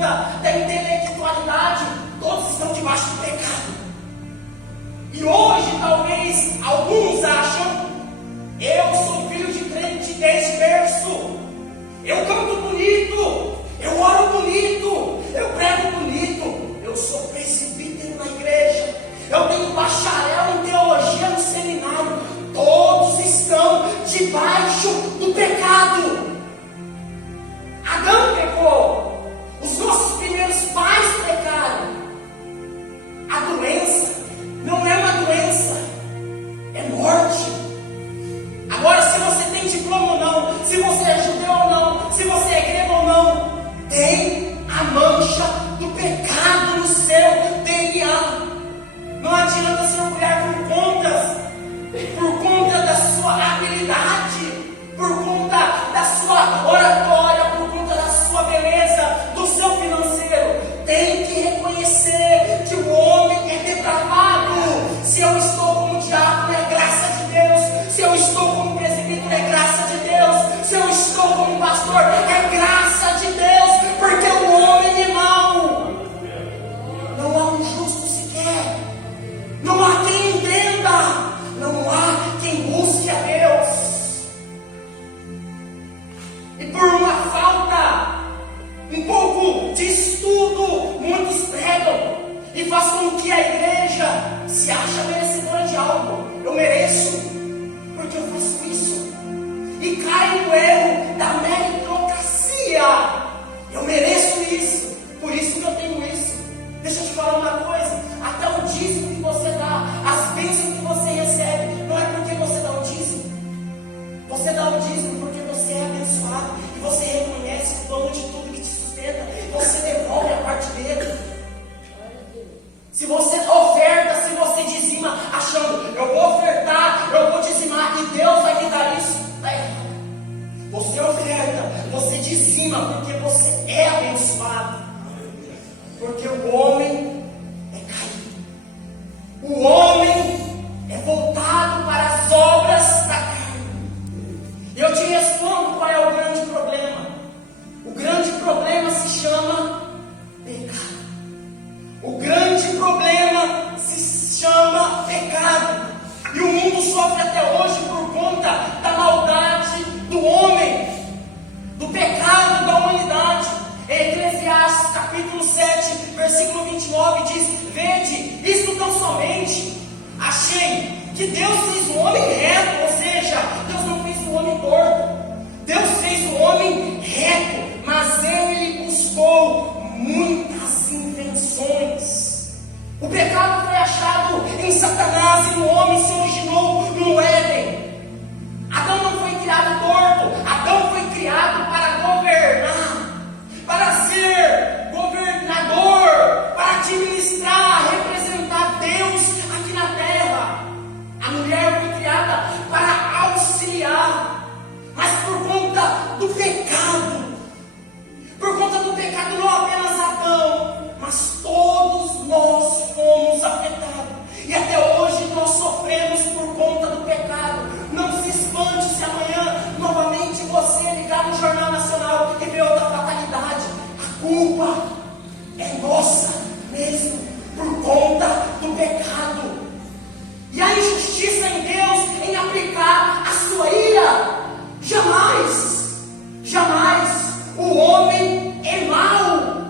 conta da intelectualidade, todos estão debaixo do pecado. E hoje, talvez, alguns acham: eu sou filho de crente desde berço, eu canto bonito, eu oro bonito, eu prego bonito, eu sou presbítero na igreja, eu tenho bacharel em teologia no seminário. Todos estão debaixo do pecado. Adão pecou, os nossos primeiros pais pecaram. A doença não é uma doença, é morte. Agora, se você tem diploma ou não, se você é judeu ou não, se você é grego ou não, tem a mancha do pecado no seu DNA. Não adianta se orgulhar por conta da sua habilidade, por conta da sua oratória, por conta da sua beleza, do seu financeiro. Tem que reconhecer que o homem é depravado. Se eu estou como diácono, é graça de Deus. Se eu estou como presbítero, é graça de Deus. Se eu estou como pastor, é graça de Deus, porque o homem é mau. Não há um justo sequer, não há quem entenda, não há quem busque a Deus. E por uma falta, um pouco de estudo, muitos pregam e fazem com que a igreja se acha merecedora de algo. Eu mereço, porque eu faço isso. E cai no erro da meritocracia. Eu mereço isso, por isso que eu tenho isso. Deixa eu te falar uma coisa: até o dízimo que você dá, as bênçãos que você recebe, não é porque você dá o dízimo. Você dá o dízimo porque você é abençoado e você reconhece o dono de tudo que te sustenta. Você devolve a parte dele. Se você oferta, se você dizima, achando: eu vou ofertar, eu vou dizimar e Deus vai me dar isso, está errado. Você oferta, você dizima porque você é abençoado. Porque o homem é caído. O homem é voltado para as obras da carne. Eu te respondo qual é o grande problema. O grande problema se chama pecado. O grande problema se chama pecado. E o mundo sofre até hoje por conta da maldade do homem, do pecado da humanidade. Eclesiastes capítulo 7, versículo 29 diz: vede, isto tão somente achei que Deus fez o homem reto, ou seja, Deus não fez o homem torto. Deus fez o homem reto, mas ele buscou muitas invenções. O pecado foi achado em Satanás e no homem se originou no Éden. Adão não foi criado torto, Adão foi criado para governar, para ser governador, para administrar, representar Deus aqui na terra. A mulher foi criada para auxiliar, mas por conta do pecado, não apenas Adão, mas todos nós fomos afetados. E até hoje nós sofremos por conta do pecado. Não se espante se amanhã novamente você ligar no Jornal Nacional e ver outra fatalidade. A culpa é nossa mesmo, por conta do pecado. E a injustiça em Deus em aplicar a sua ira. Jamais o homem é mau.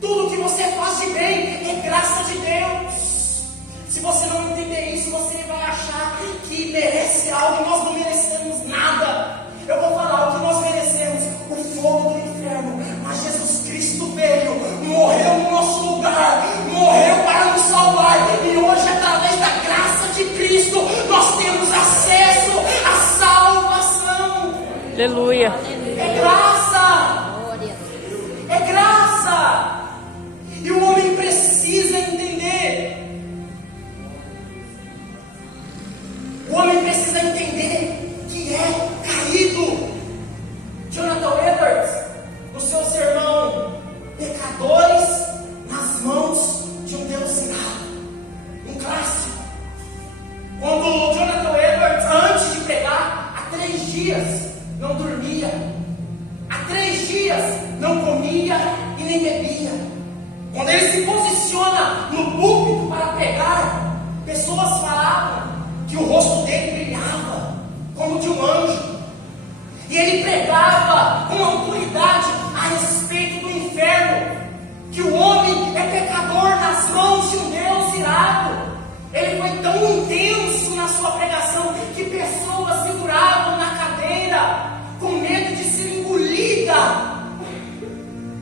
Tudo que você faz de bem é graça de Deus. Se você não entender isso, você vai achar que merece algo e nós não merecemos nada. Eu vou falar o que nós merecemos: o fogo do inferno. Mas Jesus Cristo veio, morreu no nosso lugar, morreu para nos salvar. E hoje, através da graça de Cristo, nós temos acesso à salvação. Aleluia. É graça. É graça. E o homem precisa entender. O homem precisa entender que é caído. Jonathan Edwards, no seu sermão Pecadores nas mãos de um Deus irado, um clássico. Quando Jonathan Edwards, antes de pregar, há 3 dias não dormia, há 3 dias não comia e nem bebia. Quando ele se posiciona no púlpito para pregar, pessoas falavam que o rosto dele brilhava como de um anjo. E ele pregava com autoridade a respeito do inferno, que o homem é pecador nas mãos de um Deus irado. Ele foi tão intenso na sua pregação que pessoas seguravam na cadeira com medo de ser engolida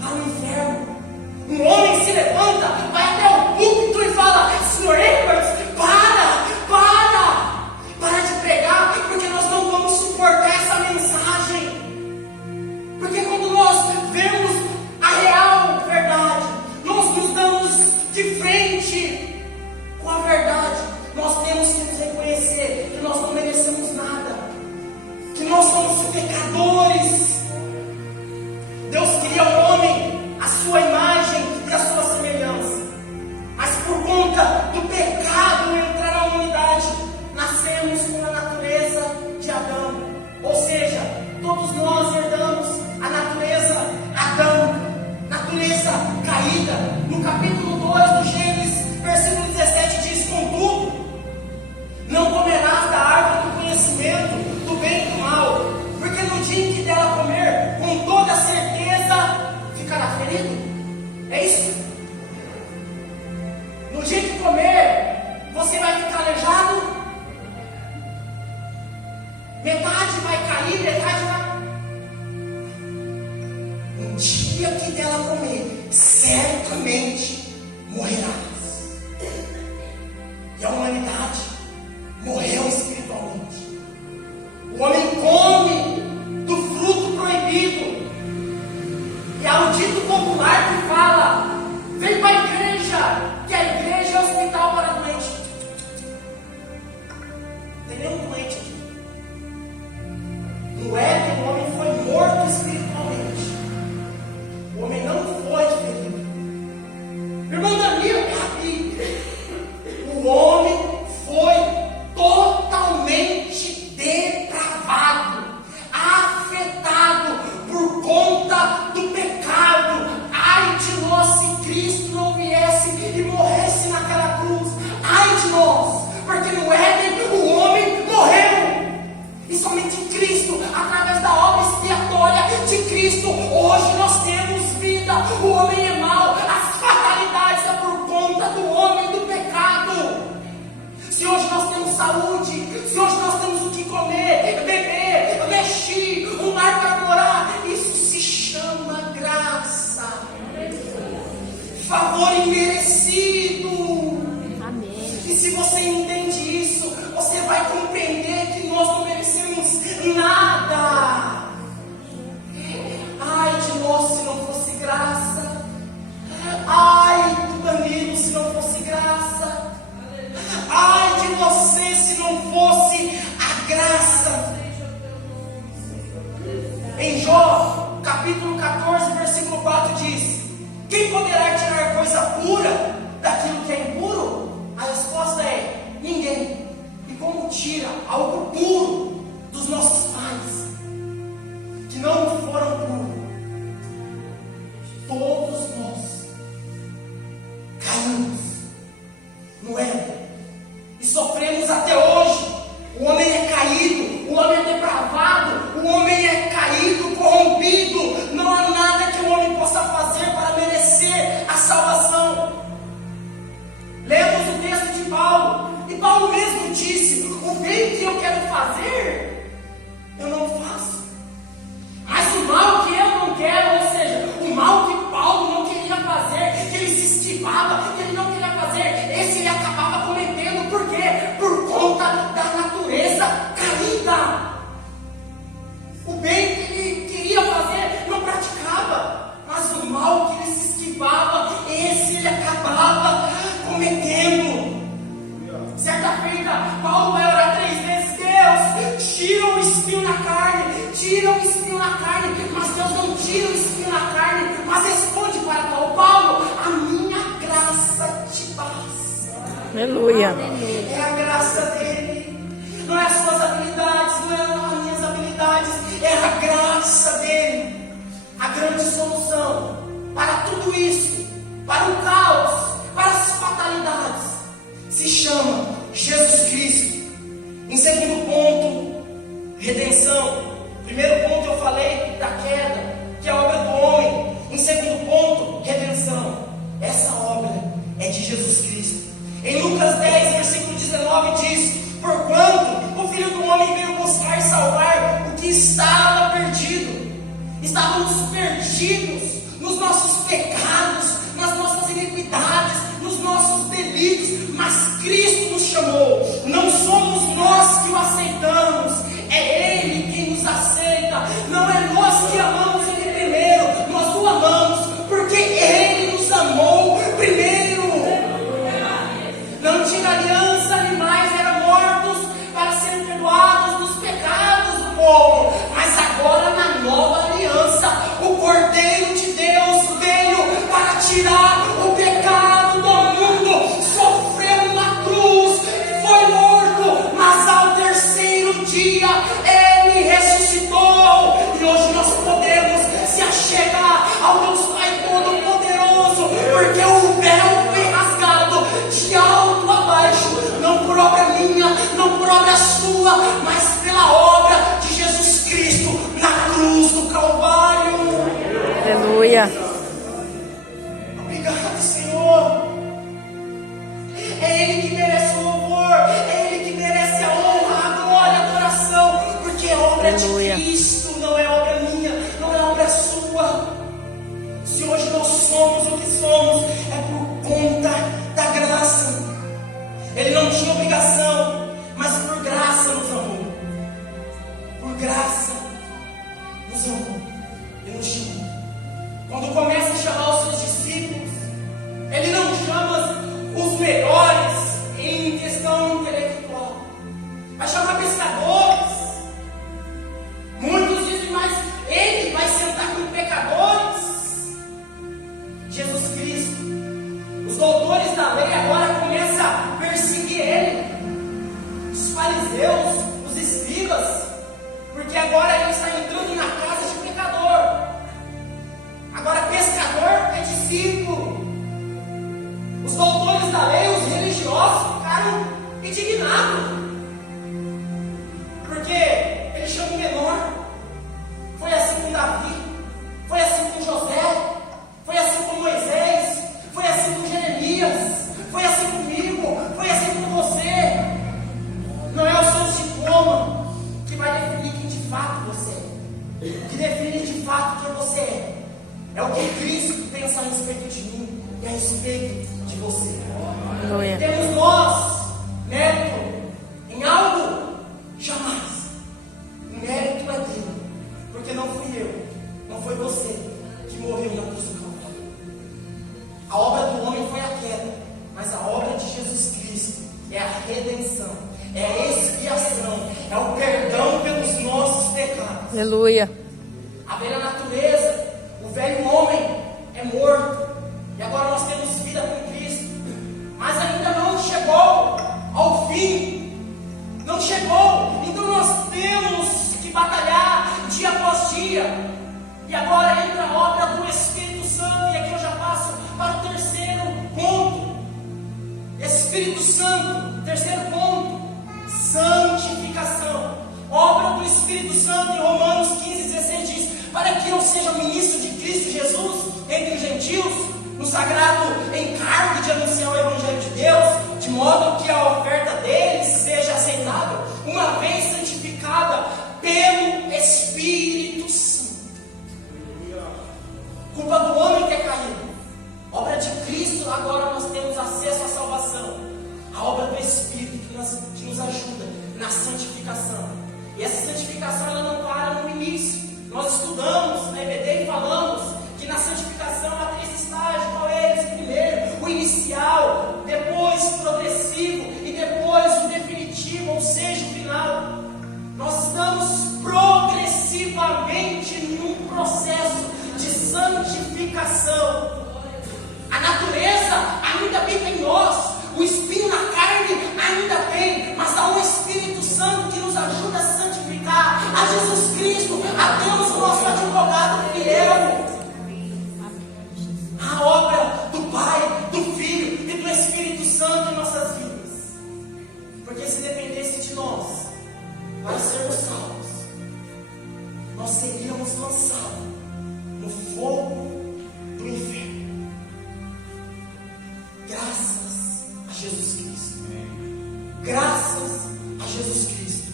para o inferno. Um homem se levanta, vai até o púlpito e fala: Senhor Edwards, para de pregar, porque nós não vamos suportar essa mensagem. Porque quando nós vemos a real verdade, nós nos damos de frente com a verdade, nós temos que nos reconhecer que nós não merecemos nada, que nós somos pecadores. Deus cria o homem à sua imagem e à sua semelhança, mas por conta do pecado entrar na humanidade, nascemos com a natureza de Adão. Ou seja, todos nós herdamos a natureza Adão, natureza caída. No capítulo 2 do Gênesis, versículo 17 diz: contudo, não comerás da árvore do conhecimento do bem e do mal, porque no dia em que dela comer, com toda certeza ficará ferido. É isso? No dia que comer, você vai ficar aleijado, metade vai cair, metade vai. No dia que dela comer, certamente morrerás. E a humanidade morreu espiritualmente. O homem come do fruto proibido. E há um dito popular que fala: vem para a igreja, que a igreja é hospital para doente. Não tem nenhum doente aqui. No Éden, o homem foi morto espiritualmente. O homem não foi ferido. Irmão Danilo, é a Bíblia. O homem foi totalmente depravado, afetado por conta do pecado. Ai de nós se Cristo não viesse e morresse naquela cruz. Ai de nós, porque no Éden o homem morreu. E somente Cristo, através da obra expiatória de Cristo, hoje nós temos vida. O homem é mau, as fatalidades são por conta do homem, do pecado. Se hoje nós temos saúde, se hoje nós temos o que comer, beber, vestir, um lar para morar, isso se chama graça, favor imerecido. Amém. E se você entende isso, você vai compreender que nós não merecemos nada. Ai de nós se não fosse graça. Ai do Danilo se não fosse graça. Ai de você se não fosse a graça. Em Jó, capítulo 14, versículo 4 diz: quem poderá tirar coisa pura daquilo que é impuro? A resposta é: ninguém. E como tira algo puro dos nossos pais, que não foram puros? Todos nós caímos no Éden e sofremos até hoje. O homem é caído, o homem é depravado, o homem é caído, corrompido. Não há nada que o homem possa fazer para merecer a salvação. Lemos o texto de Paulo, e Paulo mesmo disse: o bem que eu quero fazer, eu não faço, mas o mal que eu não quero, ou seja, o mal que Paulo não queria fazer, que ele se esquivava, que ele não queria fazer, esse ele acabava cometendo. Por quê? Por conta da natureza caída. O bem que ele queria fazer, não praticava, mas o mal que ele se esquivava, esse ele acabava cometendo. Certa feita, Paulo vai orar 3 vezes: Deus, tira o espinho na carne, tira o espinho na carne. Mas Deus não tira o espinho na carne, mas responde para Paulo: Paulo, a minha graça te basta. Aleluia. É a graça dele, não é as suas habilidades, não é as minhas habilidades, é a graça dele. A grande solução para para tudo isso, para o caos, para as fatalidades, se chama Jesus Cristo. Em segundo ponto, redenção. Primeiro ponto eu falei da queda, que é a obra do homem. Em segundo ponto, redenção. Essa obra é de Jesus Cristo. Em Lucas 10, versículo 19 diz: porquanto o Filho do Homem veio buscar e salvar o que estava perdido. Estávamos perdidos nos nossos pecados, nas nossas iniquidades, nos nossos delitos, mas Cristo nos chamou. Não somos nós que o aceitamos, é Ele quem nos aceita. Não é nós que amamos Ele primeiro, nós o amamos porque Ele nos amou primeiro. Na antiga aliança, animais eram mortos para serem perdoados dos pecados do povo, mas agora na nova aliança, o Cordeiro de Deus veio para tirar o pecado do mundo, sofreu na cruz, foi morto, mas ao terceiro dia Ele ressuscitou, e hoje nós podemos se achegar ao Deus Pai Todo-Poderoso, porque o véu foi rasgado de alto a baixo, não por obra minha, não por obra sua, mas pela obra de Jesus Cristo na cruz do Calvário. Aleluia. Obrigado, Senhor. É Ele que merece o louvor, é Ele que merece a honra, a glória, a adoração, porque é obra Aleluia. de Cristo, não é obra minha, não é obra sua. Se hoje nós somos o que somos, é por conta da graça. Ele não tinha obrigação, mas por graça nos amou. Por graça nos amou. Ele nos chamou. Quando começa a chamar os seus discípulos, Ele não chama os melhores em questão intelectual. Vai chamar pescadores. Muitos dizem, mas Ele vai sentar com pecadores. Jesus Cristo, os doutores da lei agora começam a perseguir Ele, os fariseus, os escribas, porque agora Ele está entrando na casa de pecador. Agora pescador é discípulo. Os doutores da lei, os religiosos, ficaram indignados, porque Ele chama o menor. Foi assim com Davi, foi assim com José, foi assim com Moisés, foi assim com Jeremias, foi assim comigo, foi assim com você. Não é o seu diploma que vai definir quem de fato você é. O que define de fato quem você é o que Cristo pensa a respeito de mim e a respeito de você. Aleluia. Temos nós mérito em algo? Jamais. O mérito é dele, porque não fui eu, não foi você que morreu na cruz do Calvário. A obra do homem foi a queda, mas a obra de Jesus Cristo é a redenção, é a expiação, é o perdão pelos nossos pecados. Aleluia. A velha natureza, o velho homem é morto, e agora nós temos vida com Cristo, mas ainda não chegou ao fim, não chegou, então nós temos que batalhar dia após dia. E agora entra a obra do Espírito Santo, e aqui eu já passo para o terceiro ponto. Espírito Santo, terceiro ponto, santificação. Obra do Espírito Santo em Romanos 15:16 diz: para que eu seja ministro de Cristo Jesus entre os gentios, no sagrado encargo de anunciar o Evangelho de Deus, de modo que a oferta deles seja aceitável, uma vez santificada pelo Espírito Santo. Culpa do homem que é caído. Obra de Cristo, agora nós temos acesso à salvação. A obra do Espírito que nos ajuda na santificação. E essa santificação ela não para no início. Nós estudamos na EBD e falamos que na santificação há 3 estágios. Qual é eles? Primeiro, o inicial, depois o progressivo e depois o definitivo, ou seja, o final. Nós estamos progressivamente num processo de santificação. A natureza ainda habita em nós, o espinho na carne ainda tem, mas há um Espírito Santo que nos ajuda a santificar, a Jesus Cristo, a Deus, nosso advogado fiel. graças a Jesus Cristo.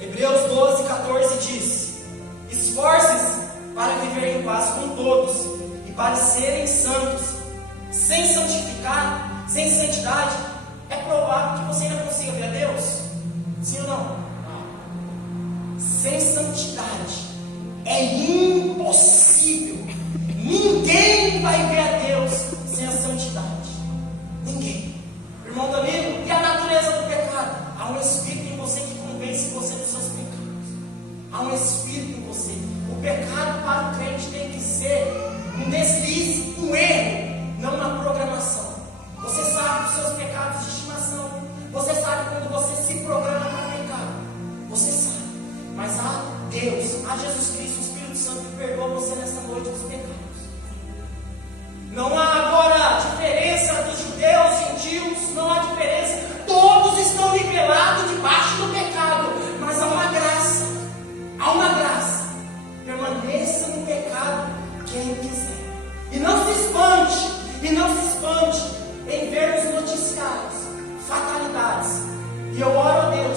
Hebreus 12:14 diz: esforce-se para viver em paz com todos e para serem santos. Sem santidade, é provável que você ainda consiga ver a Deus? Sim ou não? Sem santidade é impossível. Ninguém vai ver a Deus sem a santidade. Ninguém. Irmão Danilo, e a natureza do pecado? Há um espírito em você que convence você dos seus pecados. Há um espírito em você. O pecado para o crente tem que ser um deslize, um erro, não uma programação. Você sabe dos seus pecados de estimação. Você sabe quando você se programa para pecar. Você sabe. Mas há Deus, há Jesus Cristo, o Espírito Santo que perdoa você nesta noite dos pecados. Não há agora diferença dos judeus, gentios, não há diferença. Todos estão nivelados debaixo do pecado. Mas há uma graça. Há uma graça. Permaneça no pecado quem quiser. E não se espante em ver nos noticiários fatalidades. E eu oro a Deus